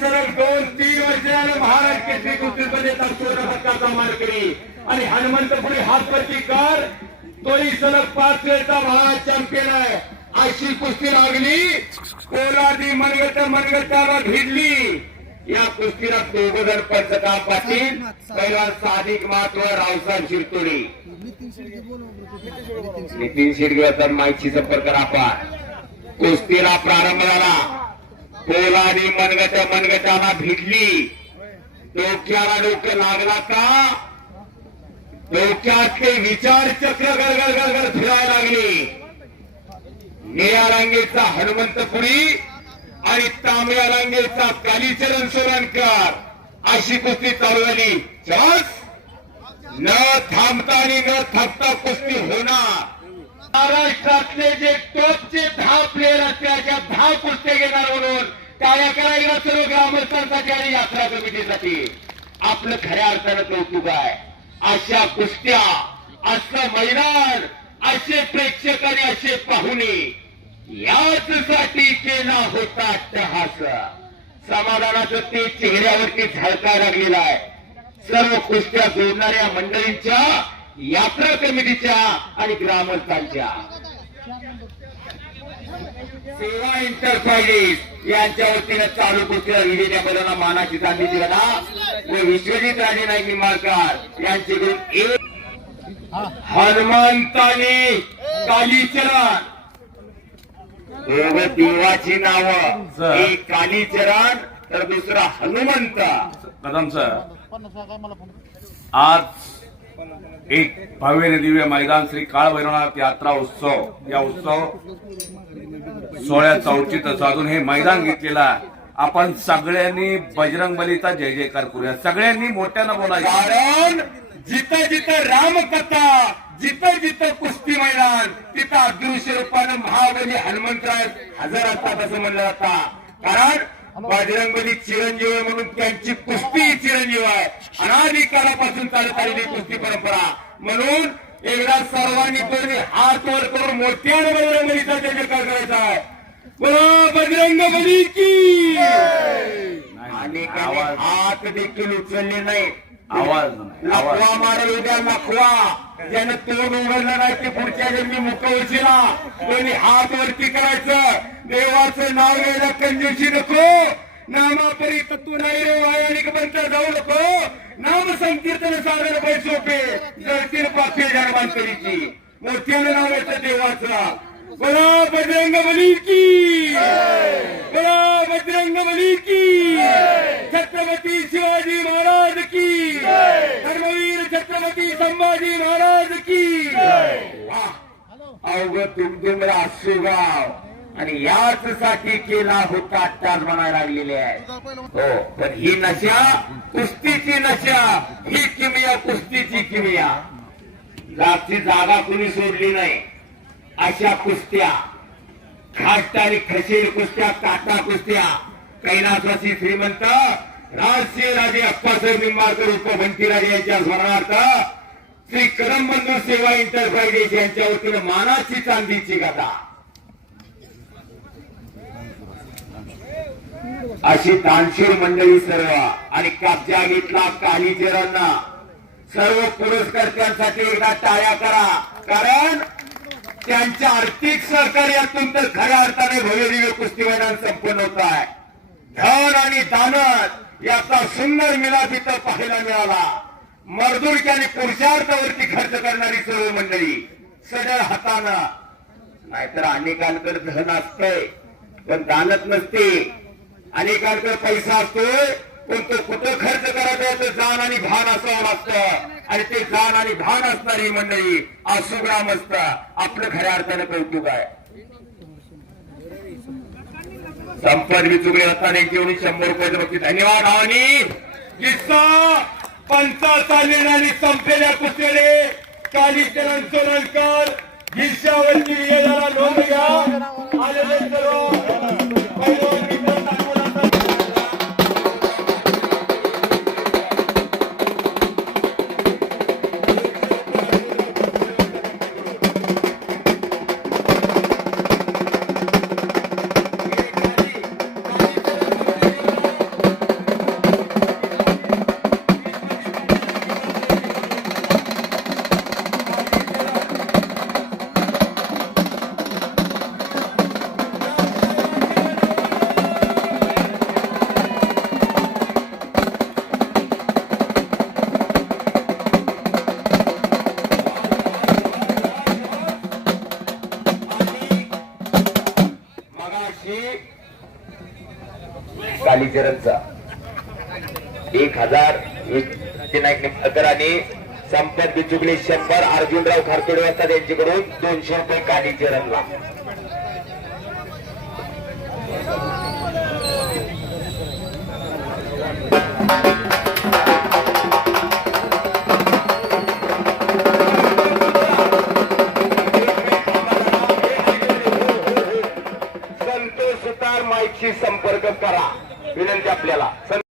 सलग दोन तीन वर्ष झालं महाराज केसरी कुस्तीमध्ये सुवर्ण पदकाचा मानकरी आणि हनुमंतपुरी हात कर. तोही सलग पाच वेळचा महाराज चॅम्पियन आहे. अशी कुस्ती लागली. कोलादी मनगट मनगटाला भिडली. या कुस्तीला दोघजण पंचका पाटील पहिला साधिक महत्त्व रावसाहेब शिरतोडे. नितीन शिरगे तर माहिती संपर्क राखा कुस्तीला प्रारंभ झाला. पोलादी मनगट मनगटाला भिडली. डोक्याला डोकं लागला का? डोक्यातले विचार चक्र गरगर गरगर फिरायला लागली. निळ्या रांगेचा हनुमंतपुरी आणि तांबड्या रांगेचा कालीचरण सोरणकर अशी कुस्ती चालू झाली. चॉस न थांबता आणि न थांबता कुस्ती होणार. महाराष्ट्रातले जे टॉपचे दहा प्लेयर असतात त्या दहा कुस्त्या घेणार म्हणून टाळ्या करायला सर्व ग्रामस्थांसाठी आणि यात्रा कमिटीसाठी आपलं खऱ्या अर्थानं कौतुक आहे. अशा कुस्त्या असं मैदान असे प्रेक्षक आणि असे पाहुणे याच साठी केला होता अट्टहास समाधानाचं ते चेहऱ्यावरती झळका लागलेला आहे. सर्व कुस्त्या जोडणाऱ्या मंडळींच्या यात्रा कमिटीच्या आणि ग्रामस्थांच्या. सेवा एंटरप्राइजेस यांच्या वतीनं चालू कुस्तीला विजेच्या बलांना मानाची चांदीची गदा व विश्वजित राजे नाईक निंबाळकर यांच्याकडून एक हनुमंतानी कालीचरण देवाची नावं. एक कालीचरण तर दुसरा हनुमंत. कदम सर. आज एक भव्य दिव्य मैदान श्री काळ भैरवनाथ यात्रा उत्सव. या उत्सव सोळ्या औचित्य साधून हे मैदान घेतलेलं आपण सगळ्यांनी बजरंग बलीचा जय जयकार करूया. सगळ्यांनी मोठ्यानं बोलायचं. कारण जिथं जिथं रामकथा जिथं जिथं कुस्ती मैदान तिथं अदृश्य रूपानं महाबली हनुमंतराय हजर असतात असं म्हणलं जाता. कारण बजरंगबली चिरंजीव आहे म्हणून त्यांची कुस्ती चिरंजीव आहे. अनादिकालापासून चालत आलेली कुस्ती परंपरा. म्हणून एकदा सर्वांनी दोन्ही हात वर करून मोठ्याने बजरंगबलीचा जय जयकार करायचा आहे. बोला बजरंग बली की! आणि आवाज. हात देखील उचलले नाही. आवाज लखवा मारल उद्या लखवा. ज्यानं तोंड उघडलं नाही ते पुढच्या जन्मी उचला कोणी हात वरती करायचं देवाचं नाव घ्यायला कंजूशी नको. नामापरी तत्व नाही रे वायानिक बंत जाऊ नको. नाम संकीर्तन साधन पै सोपे. जळतील पापे जन्मांतरीची मोठ्यानं नाव येतं देवाचं. बोला बजरंग बली की. बोला बजरंग बली की. छत्रपती शिवाजी महाराज की. धर्मवीर छत्रपती संभाजी महाराज की! अवघ असुगाव आणि याच साठी केला होता अट्टास म्हणायला लागलेले आहे. हो पण ही नशा कुस्तीची नशा ही किमिया कुस्तीची किमिया. जागची जागा कुणी सोडली नाही. अशा कुस्त्या खासदारी आणि खशील कुस्त्या काटा कुस्त्या कैलासवासी श्रीमंत राजसिंह राजे अप्पासाहेब निंबाळकर उपमंत्री राजे यांच्या स्मरणार्थ श्री कदमबंधू सेवा एंटरप्राइजेस यांच्या वतीनं मानाची चांदीची कथा अशी दानशीर मंडळी सर्व आणि कब्जा घेतला कालीचरांना सर्व पुरस्कर्त्यांसाठी एकदा टाळ्या करा. कारण त्यांच्या आर्थिक सहकार्यातून तर खऱ्या अर्थाने भव्यदिव्य कुस्ती मैदान संपन्न होत आहे. धन आणि दानत याचा सुंदर मिलाप इथं पाहायला मिळाला. मर्दुरकी आणि पुरुषार्थावरती खर्च करणारी सर्व मंडळी सडळ हातानं. नाहीतर अनेकांकडे धन असतंय. पण दानत नसते. अनेकांचा पैसा असतोय पण तो कुठं खर्च करायचा तर जाण आणि भान असावं लागतं. आणि ते जाण आणि भान असणारी मंडळी आसुग्राम असत. आपलं खऱ्या अर्थानं कौतुक आहे. संपत मी चुकले असताना एक जेवढी शंभर रुपयाचं बघते. धन्यवाद आणि किस्सा पंचा चाललेला आणि संपलेल्या कुस्त्याने कालीचरण सोलनकर गिरशावरती विजयाला नोंद घ्या. मायची कालीचरणचा. एक हजार एक निंबाळकर आणि संपत बिचुकले शंभर अर्जुनराव खारतोडे असतात यांच्याकडून दोनशे रुपये कालीचरणला.